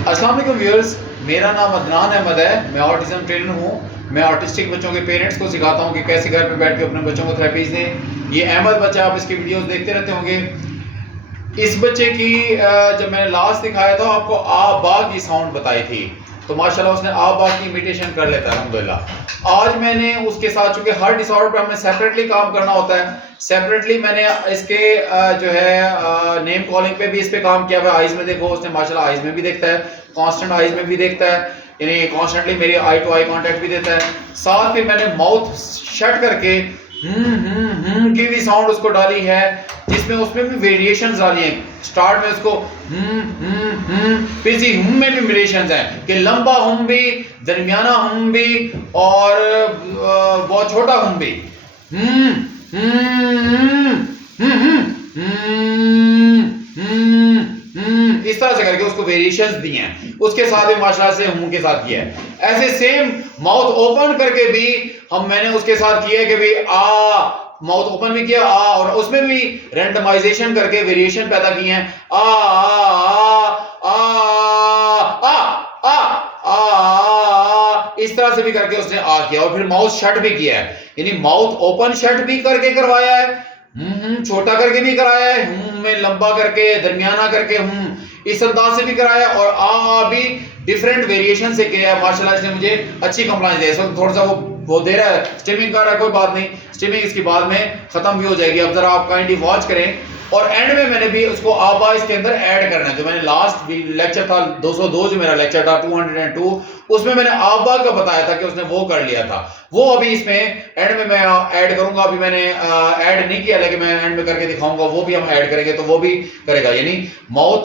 अस्सलाम वालेकुम व्यूअर्स, मेरा नाम अदनान अहमद है। मैं ऑटिज्म ट्रेनर हूँ। मैं ऑटिस्टिक बच्चों के पेरेंट्स को सिखाता हूँ कि कैसे घर पे बैठ के अपने बच्चों को थेरेपीज दें। ये अहमद बच्चा, आप इसकी वीडियोस देखते रहते होंगे। इस बच्चे की जब मैंने लास्ट दिखाया था आपको आ बा की साउंड बताई थी, तो माशाल्लाह उसने आ बा की इमिटेशन कर लेता है अल्हम्दुलिल्लाह। आज मैंने उसके साथ, चूंकि हर डिसऑर्डर पे हमें सेपरेटली काम करना होता है, सेपरेटली मैंने इसके जो है नेम कॉलिंग पे भी इस पे काम किया हुआ है। आइज में देखो, उसने माशाल्लाह आइज में भी देखता है, कांस्टेंट आइज में भी देखता है, यानी कॉन्स्टेंटली मेरी आई टू आई कांटेक्ट भी देता है। साथ में मैंने माउथ शट करके की भी साउंड उसको डाली है, जिसमें उसमें भी वेरिएशंस डाली हैं। स्टार्ट में उसको फिर इसी में भी वेरिएशंस हैं कि लंबा हम भी, दरमियाना हम भी और बहुत छोटा हम भी। इस तरह से करके उसको वेरिएशंस दी हैं। उसके साथ भी माशाल्लाह से हम के साथ किया है। ऐसे सेम माउथ ओपन करके भी मैंने उसके साथ किया है कि भाई माउथ ओपन भी किया और उसमें भी रैंडमाइजेशन करके वेरिएशन पैदा किए हैं। आ आ आ आ आ आ इस तरह से भी करके उसने किया। और फिर माउथ शट भी किया है, यानी माउथ ओपन शट भी करके करवाया है, छोटा करके भी कराया है, में लंबा करके, दरमियाना करके, इस अंदाज से भी कराया, और आ भी डिफरेंट वेरिएशन से किया है। माशाल्लाह इसने मुझे अच्छी कंप्लाइंस दी है। इसको थोड़ा सा वो दे रहा है, स्ट्रीमिंग कर रहा है, कोई बात नहीं, स्ट्रीमिंग इसकी बाद में खत्म भी हो जाएगी। अब जरा आप काइंडली वॉच करें। और एंड में मैंने भी उसको आबा इसके अंदर ऐड करना है। जो मैंने लास्ट लेक्चर था 202, जो मेरा लेक्चर था 202, उसमें मैंने आबा का बताया था कि उसने वो कर लिया था। वो अभी इसमें एंड में मैं ऐड करूंगा। अभी मैंने ऐड नहीं किया, लेकिन मैं एंड में करके दिखाऊंगा। वो भी हम ऐड करेंगे तो वो भी करेगा। यानी माउथ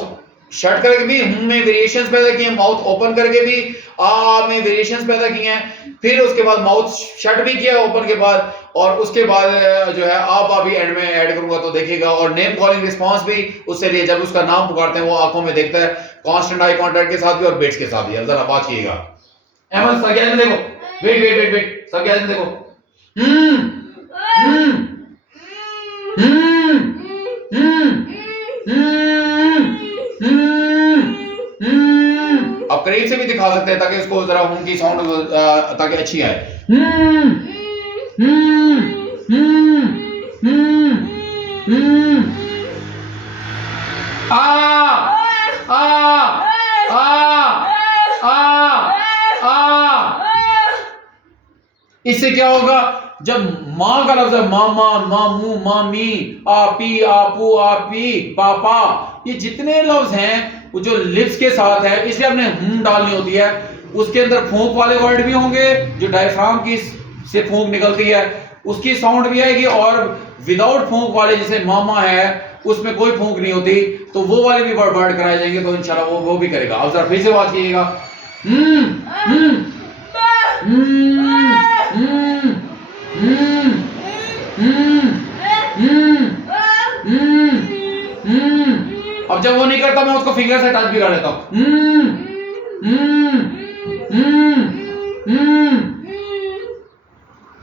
शट करके भी में वेरिएशंस पैदा किए, माउथ ओपन करके भी आ में वेरिएशंस पैदा किए हैं, फिर उसके बाद माउथ शट भी किया ओपन के बाद, और उसके बाद जो है आ भी एंड में ऐड करूंगा तो देखिएगा। और नेम कॉलिंग रिस्पांस भी उससे लिए, जब उसका नाम पुकारते हैं वो आंखों में देखता है, कांस्टेंट आई कांटेक्ट के साथ भी और बिट्स के साथ भी। जरा बात कीजिएगा। अहमद सर देखो, wait wait wait wait, sir देखो, अब करीब से भी दिखा सकते हैं ताकि उसको जरा हम की साउंड ताकि अच्छी आए। आ आ आ आ आ इससे क्या होगा? जब माँ का लफ्ज है, मामा, मामू, मामी, आपी, आपू, आपी, पापा, ये जितने लफ्ज हैं वो जो लिप्स के साथ है, इसलिए हमने डालनी होती है। उसके अंदर फूंक वाले वर्ड भी होंगे, जो डायफ्राम की से फूंक निकलती है उसकी साउंड भी आएगी, और विदाउट फूंक वाले, जैसे मामा है उसमें कोई फूंक नहीं होती, तो वो वाले भी वर्ड कराए जाएंगे। तो इंशाल्लाह वो भी करेगा। अब जरा फिर से बात कीजिएगा। अब जब वो नहीं करता मैं उसको फिंगर से टच भी कर लेता हूं।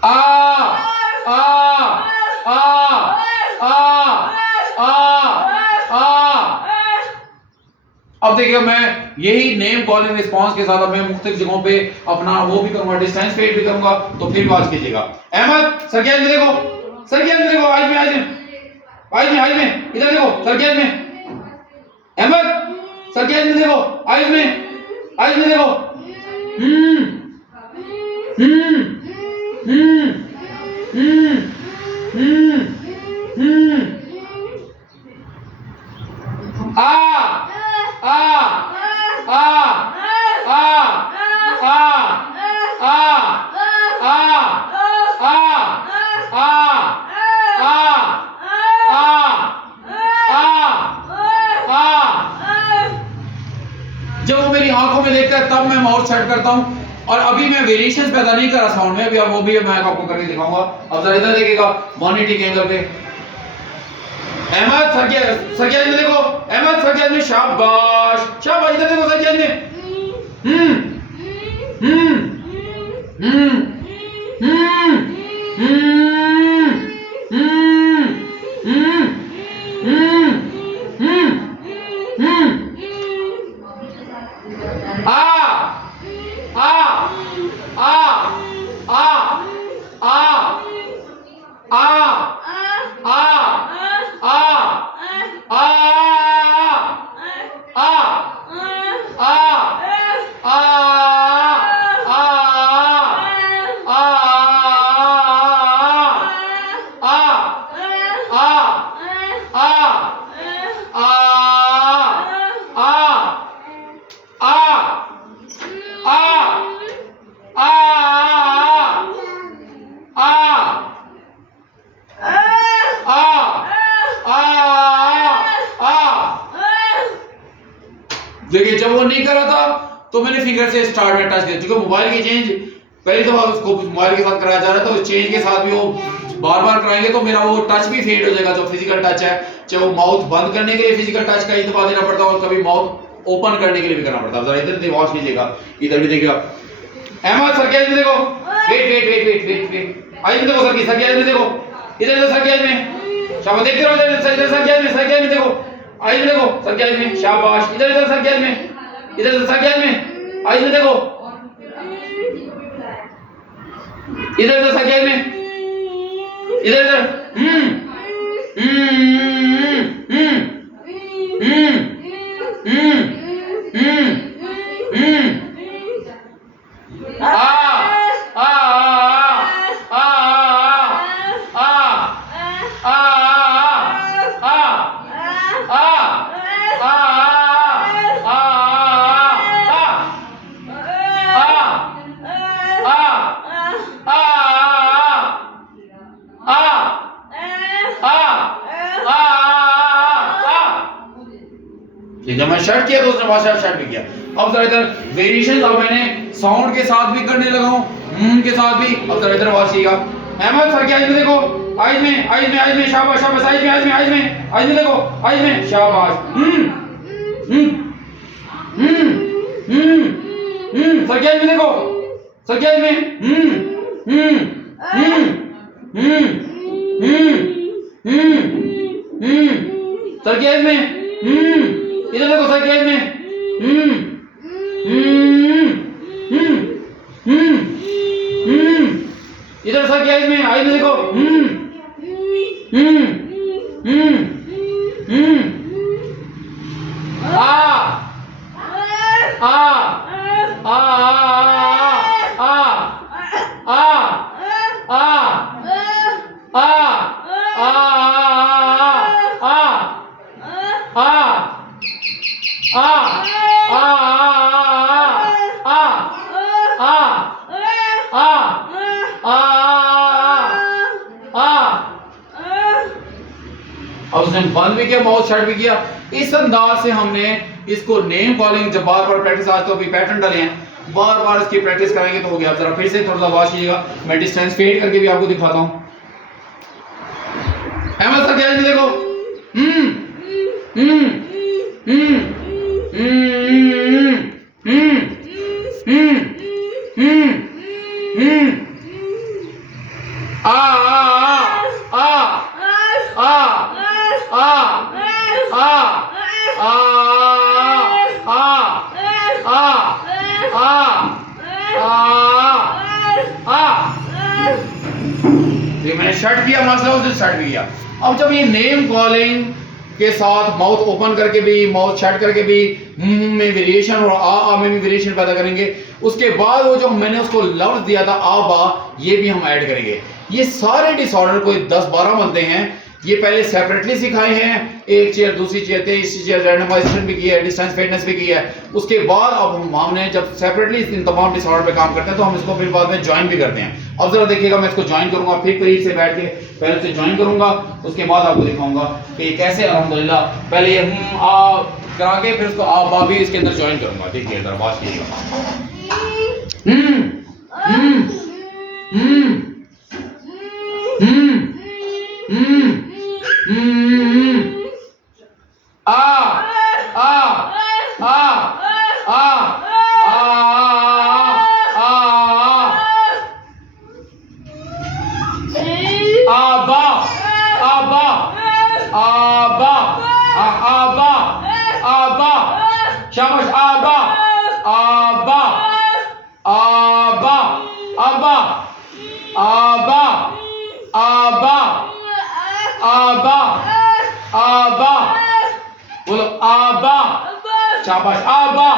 आ आ आ आ आ आ अब देखिए, मैं यही नेम कॉलिंग रिस्पांस के साथ अब मैं मुख्तलिफ जगहों पे अपना वो भी करूंगा, डिस्टेंस पे भी करूंगा, तो फिर बात कीजिएगा। अहमद सर क्या देखो, सर क्या देखो, आज में आज में आज में आज में इधर देखो, सर क्या में, अहमद सर क्या देखो, आज में देखो। आ आ आ आ आ जब वो मेरी आंखों में देखता है तब मैं माउथ शट करता हूं। और अभी मैं वेरिएशंस पैदा नहीं करा साउंड में, अभी अब वो भी मैं आपको करके दिखाऊंगा। अब जरा इधर देखिएगा, मॉनिटरिंग एंगल पे। अहमद सर क्या देखो, अहमद सर क्या में, शाबाश शाबाश, इधर देखो सर क्या में। आ आ आ आ आ आ आ देखिए जब वो नहीं कर रहा था तो मैंने फिंगर से स्टार्ट में टच किया, क्योंकि मोबाइल की चेंज पहली दफा उसको मोबाइल के साथ कराया जा रहा था, उस चेंज के साथ भी वो बार बार कराएंगे तो मेरा वो टच भी फेड हो जाएगा, जो फिजिकल टच है। चाहे वो माउथ बंद करने के लिए फिजिकल टच कई दफा देना पड़ता है और कभी माउथ ओपन करने के लिए भी करना पड़ता है। जरा इधर से वॉच कीजिएगा, इधर भी देखिएगा। अहमद सर क्या देखो, wait wait wait wait wait wait, आइए देखो सर की, सर क्या देखो, इधर सर क्या में, शाबाश, देखते रहो इधर सर क्या में, सर क्या में देखो, आइए देखो सर क्या में, शाबाश, इधर सर क्या में, इधर सर क्या में, आइए देखो, इधर सर क्या में, इधर जब मैं शर्ट किया तो उसने भाषा शर्ट भी किया। अब जरा इधर वेरिएशन अब मैंने साउंड के साथ भी करने लगा हूं, के साथ भी। अब जरा इधर आवाज कीजिएगा, अहमद सर की आइज में देखो, आइज में, आइज में, आइज में, शाबाश शाबाश, आइज में, आइज में, आइज में, आइज में देखो, आइज में, शाबाश, सर की आइज में देखो, सर की आइज में, सर की आइज में, इधर देखो सर क्या में, इधर सर क्या में, आई में देखो, आ आ आ अब उसने बंद भी किया, माउथ शट भी किया। इस अंदाज से हमने इसको नेम कॉलिंग जब बार बार प्रैक्टिस, आज तो अभी पैटर्न डाले हैं, बार बार इसकी प्रैक्टिस करेंगे तो हो गया। जरा फिर से थोड़ा सा आवाज कीजिएगा, मैं डिस्टेंस फेड करके भी आपको दिखाता हूं। अहमद सर क्या देखो, मैंने शर्ट किया मसला, उसने शर्ट भी किया। अब जब ये नेम कॉलिंग के साथ माउथ ओपन करके भी, माउथ शट करके भी, में वेरिएशन और आ में भी वेरिएशन पैदा करेंगे, उसके बाद वो जो मैंने उसको लफ्ज दिया था आ बा, ये भी हम ऐड करेंगे। ये सारे डिसऑर्डर कोई 10-12 बनते हैं। ये पहले सेपरेटली सिखाए हैं, एक चेयर, दूसरी चेयर, तीसरी चेयर, रैंडमाइजेशन भी किया है, डिस्टेंस फिटनेस भी किया है। उसके बाद अब हमने जब सेपरेटली इन तमाम डिसऑर्डर पे काम करते हैं तो हम इसको फिर बाद में ज्वाइन भी करते हैं। अब जरा देखिएगा, मैं इसको ज्वाइन करूंगा, फिर करीब से बैठ के पहले से ज्वाइन करूंगा, उसके बाद आपको दिखाऊंगा कि कैसे अल्हम्दुलिल्लाह पहले ये आ करा के फिर उसको आ बा भी इसके अंदर ज्वाइन करूंगा। देखिए जरा बात कीजिएगा, आ आ आ आ आबा आबा आबा आबा आबा, शाबाश, आबा आबा आबा आबा आबा आबा आबा आबा बोलो आबा शाबाश आबा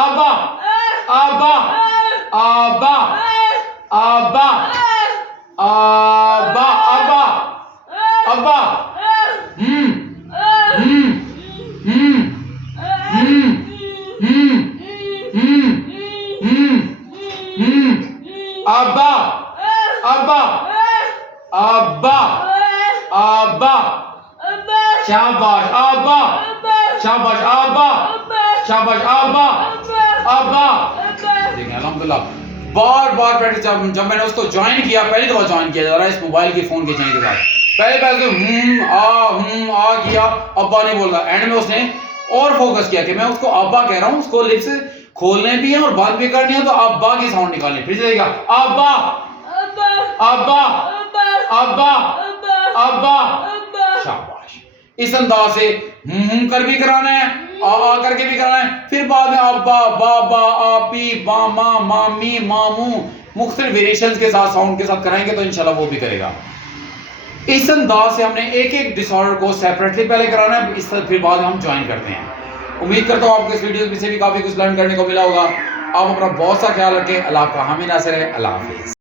आबा आबा आबा आबा आबा आबा आबा हम्म हम्म हम्म हम्म हम्म हम्म हम्म हम्म आबा आबा आबा आबा शाबाश आबा शाबाश आबा शाबाश आबा आबा देखिए अल्हम्दुलिल्लाह बार बार प्रैक्टिस जब मैंने उसको ज्वाइन किया पहली दफा ज्वाइन किया जरा इस मोबाइल के फोन के चैनल के साथ पहले आ किया अब्बा नहीं बोल रहा एंड में उसने और फोकस किया कि मैं उसको अब्बा कह रहा हूं उसको लिप्स खोलने भी है और बात भी करनी है तो अब्बा की साउंड निकालनी फिर से देखिएगा अब्बा अब्बा अब्बा अब्बा शाबाश इस अंदाज से कर भी कराना है आ करके भी कराना है फिर बाद में अब्बा बाबा आपी मामा मामी मामू मुख्तलिफ वेरिएशंस के साथ साउंड के साथ कराएंगे तो इंशाल्लाह वो भी करेगा इस अंदाज से हमने एक एक डिसऑर्डर को सेपरेटली पहले कराना है इस तरह फिर बाद हम ज्वाइन करते हैं उम्मीद करता हूँ आपको इस वीडियो से भी काफी कुछ लर्न करने को मिला होगा आप अपना बहुत सा ख्याल रखें अल्लाह का हामी नासिर है अल्लाह हाफिज़।